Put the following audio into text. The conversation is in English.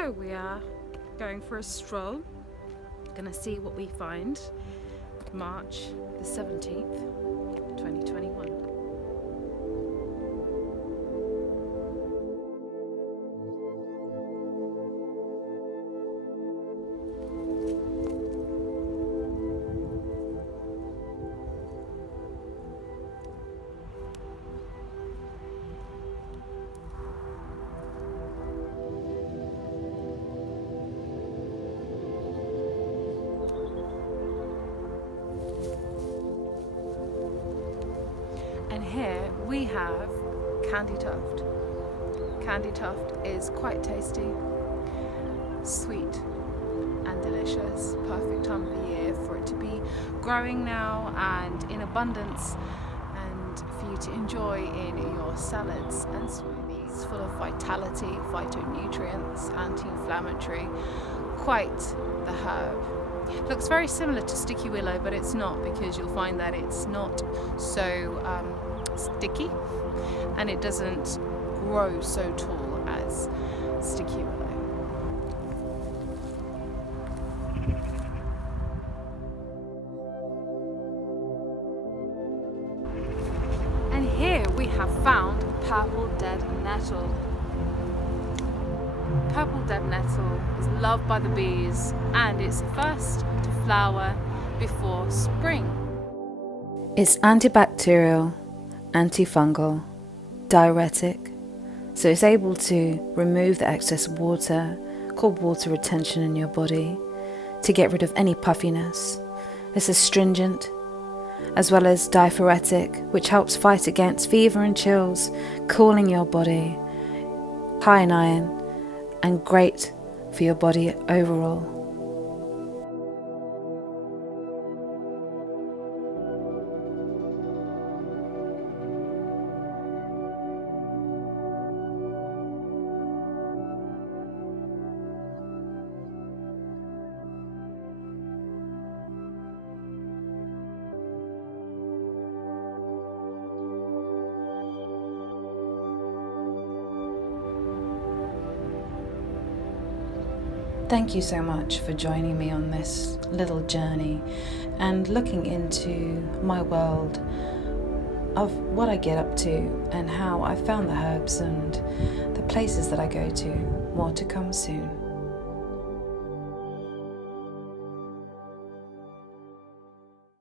So we are going for a stroll, gonna see what we find. March the 17th, 2021. And here we have candy tuft. Candy tuft is quite tasty, sweet and delicious. Perfect time of the year for it to be growing now and in abundance, and for you to enjoy in your salads and smoothies. Full of vitality, phytonutrients, anti-inflammatory, quite the herb. Looks very similar to sticky willow, but it's not, because you'll find that it's not so sticky and it doesn't grow so tall as sticky willow. And here we have found purple dead nettle. Purple dead nettle is loved by the bees, and it's first to flower before spring. It's antibacterial, antifungal, diuretic, so it's able to remove the excess water, called water retention in your body, to get rid of any puffiness. It's astringent, as well as diaphoretic, which helps fight against fever and chills, cooling your body, high in iron, and great for your body overall. Thank you so much for joining me on this little journey and looking into my world of what I get up to and how I found the herbs and the places that I go to. More to come soon.